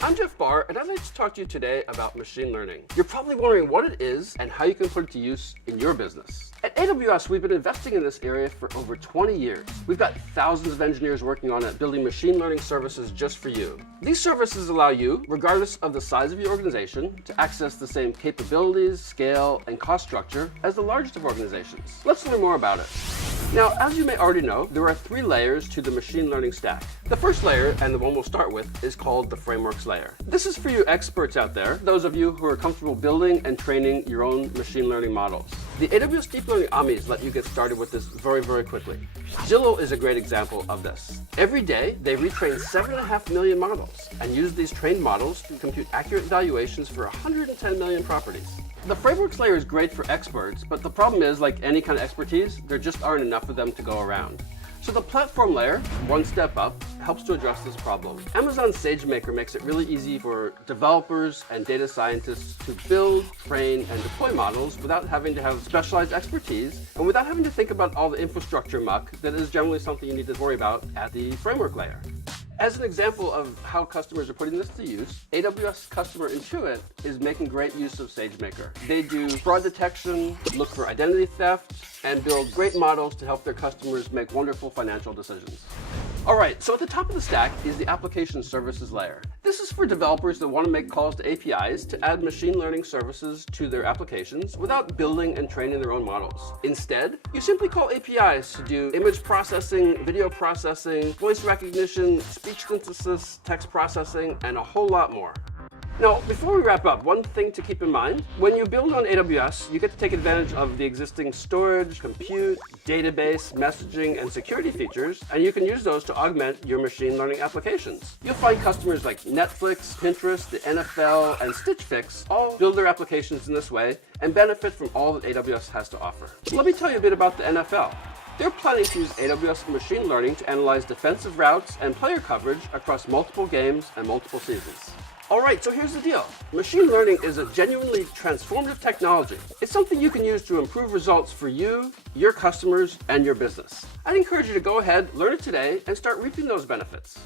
I'm Jeff Barr, and I'd like to talk to you today about machine learning. You're probably wondering what it is and how you can put it to use in your business. At AWS, we've been investing in this area for over 20 years. We've got thousands of engineers working on it, building machine learning services just for you. These services allow you, regardless of the size of your organization, to access the same capabilities, scale, and cost structure as the largest of organizations. Let's learn more about it. Now, as you may already know, there are 3 layers to the machine learning stack. The first layer, and the one we'll start with, is called the frameworks layer. This is for you experts out there, those of you who are comfortable building and training your own machine learning models. The AWS Deep Learning Amis let you get started with this very, very quickly. Zillow is a great example of this. Every day, they retrain 7.5 million models and use these trained models to compute accurate valuations for 110 million properties. The frameworks layer is great for experts, but the problem is, like any kind of expertise, there just aren't enough of them to go around. So the platform layer, one step up, helps to address this problem. Amazon SageMaker makes it really easy for developers and data scientists to build, train, and deploy models without having to have specialized expertise and without having to think about all the infrastructure muck that is generally something you need to worry about at the framework layer. As an example of how customers are putting this to use, AWS customer Intuit is making great use of SageMaker. They do fraud detection, look for identity theft, and build great models to help their customers make wonderful financial decisions. All right, so at the top of the stack is the application services layer. This is for developers that want to make calls to APIs to add machine learning services to their applications without building and training their own models. Instead, you simply call APIs to do image processing, video processing, voice recognition, speech synthesis, text processing, and a whole lot more. Now, before we wrap up, one thing to keep in mind, when you build on AWS, you get to take advantage of the existing storage, compute, database, messaging, and security features, and you can use those to augment your machine learning applications. You'll find customers like Netflix, Pinterest, the NFL, and Stitch Fix all build their applications in this way and benefit from all that AWS has to offer. Let me tell you a bit about the NFL. They're planning to use AWS machine learning to analyze defensive routes and player coverage across multiple games and multiple seasons. All right, so here's the deal. Machine learning is a genuinely transformative technology. It's something you can use to improve results for you, your customers, and your business. I'd encourage you to go ahead, learn it today, and start reaping those benefits.